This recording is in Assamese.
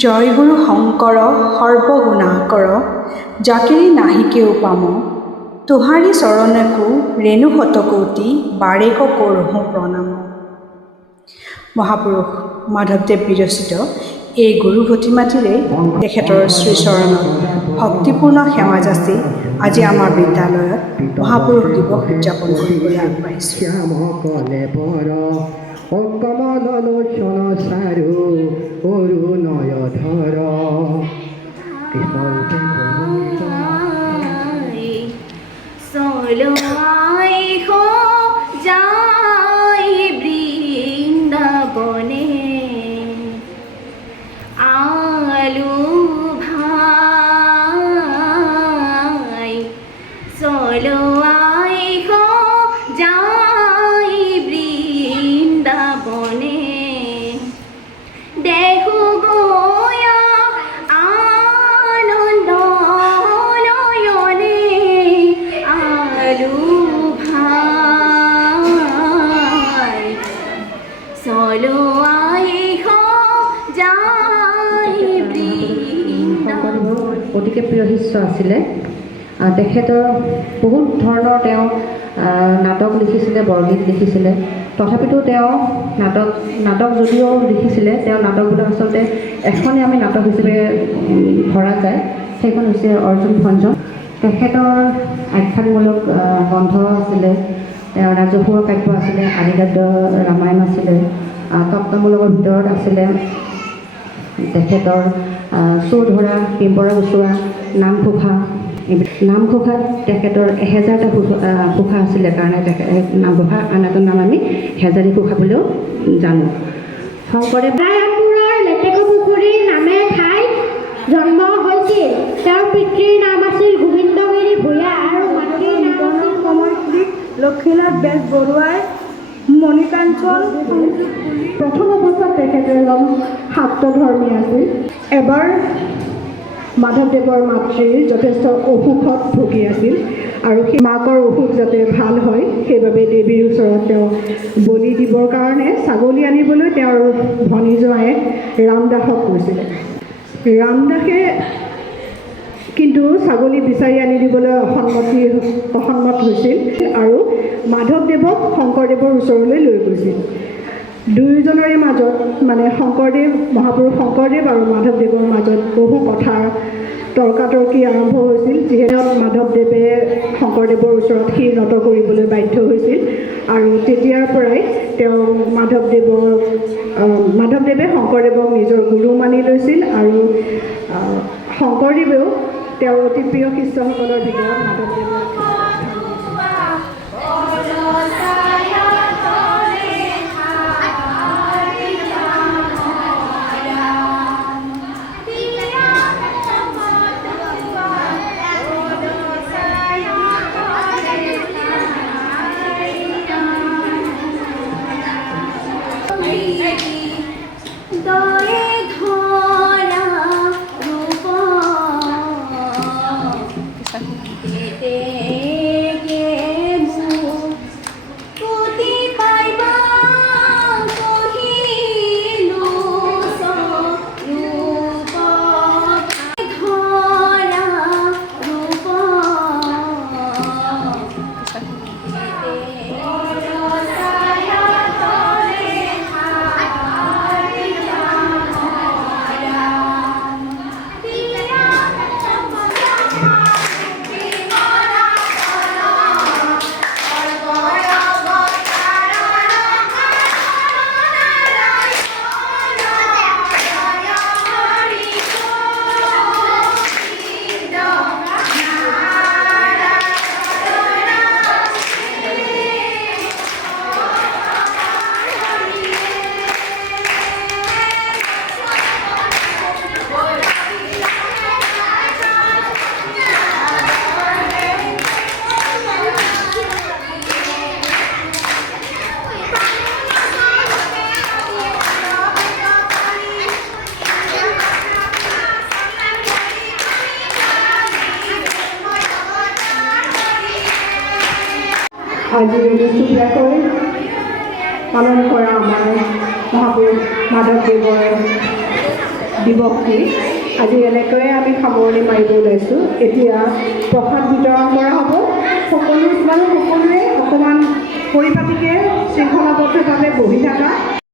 জয় গুৰু শংকৰ সৰ্বগুণাকৰ জাকিৰি নাহিকেও পাম তোহাৰি চৰণকো ৰেণু শতকৌটি বাৰেক কৰোঁ প্ৰণাম। মহাপুৰুষ মাধৱদেৱ বিৰচিত এই গুৰু ভতি মাটিৰে তেখেতৰ শ্ৰীচৰণত ভক্তিপূৰ্ণ সেৱা যাচি আজি আমাৰ বিদ্যালয়ত মহাপুৰুষ দিৱস উদযাপন কৰিবলৈ আগবাঢ়িছোঁ। কমলোচন চাৰু অৰুণয় ধৰ চলোৱাই যাই বৃন্দাবনে আলু ভাই চলোৱাই যাই বৃন্দাবনে দেখো গয়া আনন্দ নয়নে আলু ভাই চলোৱাই যাই বৃন্দাবনে। অতিকে প্ৰিয় শিষ্য আছিলে। তেখেতৰ বহুত ধৰণৰ তেওঁ নাটক লিখিছিলে, বৰগীত লিখিছিলে। তথাপিতো তেওঁ নাটক যদিও লিখিছিলে, তেওঁ নাটকবিলাক আচলতে এখনেই আমি নাটক হিচাপে ধৰা যায়। সেইখন হৈছে অৰ্জুন ভঞ্জন। তেখেতৰ আখ্যানমূলক গ্ৰন্থ আছিলে, তেওঁৰ ৰাজহুৱা কাব্য আছিলে, আদিকাব্য ৰামায়ণ আছিলে, তত্ত্বমূলকৰ ভিতৰত আছিলে তেখেতৰ চৌধৰা, পিম্পৰা গুচোৱা, নামঘোষা। নামঘোষাত তেখেতৰ 1000টা ঘোষা আছিলে কাৰণে নামঘোষা আন এটা নাম আমি হেজাৰী ঘোষা বুলিও জানো। শংকৰদেৱ নাৰায়ণপুৰৰ লেটেকুপুখুৰী নামে ঠাইত জন্ম হৈছিল। তেওঁৰ পিতৃৰ নাম আছিল গোবিন্দগিৰি ভূঞা আৰু মাতৃৰ নাম আছিল কমলশ্ৰী লক্ষীনাথ বেজবৰুৱাই। মণিকাঞ্চন প্ৰথম অৱস্থাত তেখেতে এজন শাক্তধৰ্মী আছিল। এবাৰ মাধৱদেৱৰ মাতৃৰ যথেষ্ট অসুখত ভুগি আছিল আৰু সেই মাকৰ অসুখ যাতে ভাল হয় সেইবাবে দেৱীৰ ওচৰত তেওঁ বলি দিবৰ কাৰণে ছাগলী আনিবলৈ তেওঁৰ ভনী জোঁৱায়ে ৰামদাসক কৈছিলে। ৰামদাসে কিন্তু ছাগলী বিচাৰি আনি দিবলৈ অসন্মত হৈছিল আৰু মাধৱদেৱক শংকৰদেৱৰ ওচৰলৈ লৈ গৈছিল। দুয়োজনৰে মাজত মানে মহাপুৰুষ শংকৰদেৱ আৰু মাধৱদেৱৰ মাজত বহু কথাৰ তৰ্কাতৰ্কি আৰম্ভ হৈছিল। যিহেতু মাধৱদেৱে শংকৰদেৱৰ ওচৰত শিৰ নত কৰিবলৈ বাধ্য হৈছিল আৰু তেতিয়াৰ পৰাই তেওঁ মাধৱদেৱে শংকৰদেৱক নিজৰ গুৰু মানি লৈছিল আৰু শংকৰদেৱেও তেওঁৰ অতি প্ৰিয় শিষ্যসকলৰ ভিতৰত মাধৱদেৱক আজি অনুষ্ঠিতভাৱে পালন কৰা আমাৰ মহাপুৰুষ মাধৱদেৱৰ দিৱসটি আজি এনেকৈয়ে আমি সামৰণি মাৰিব ওলাইছোঁ। এতিয়া প্ৰসাদ বিতৰণ কৰা হ'ব। সকলোৱে অকণমান পৰিপাটিকৈ শৃংখলাবদ্ধভাৱে বহি থকা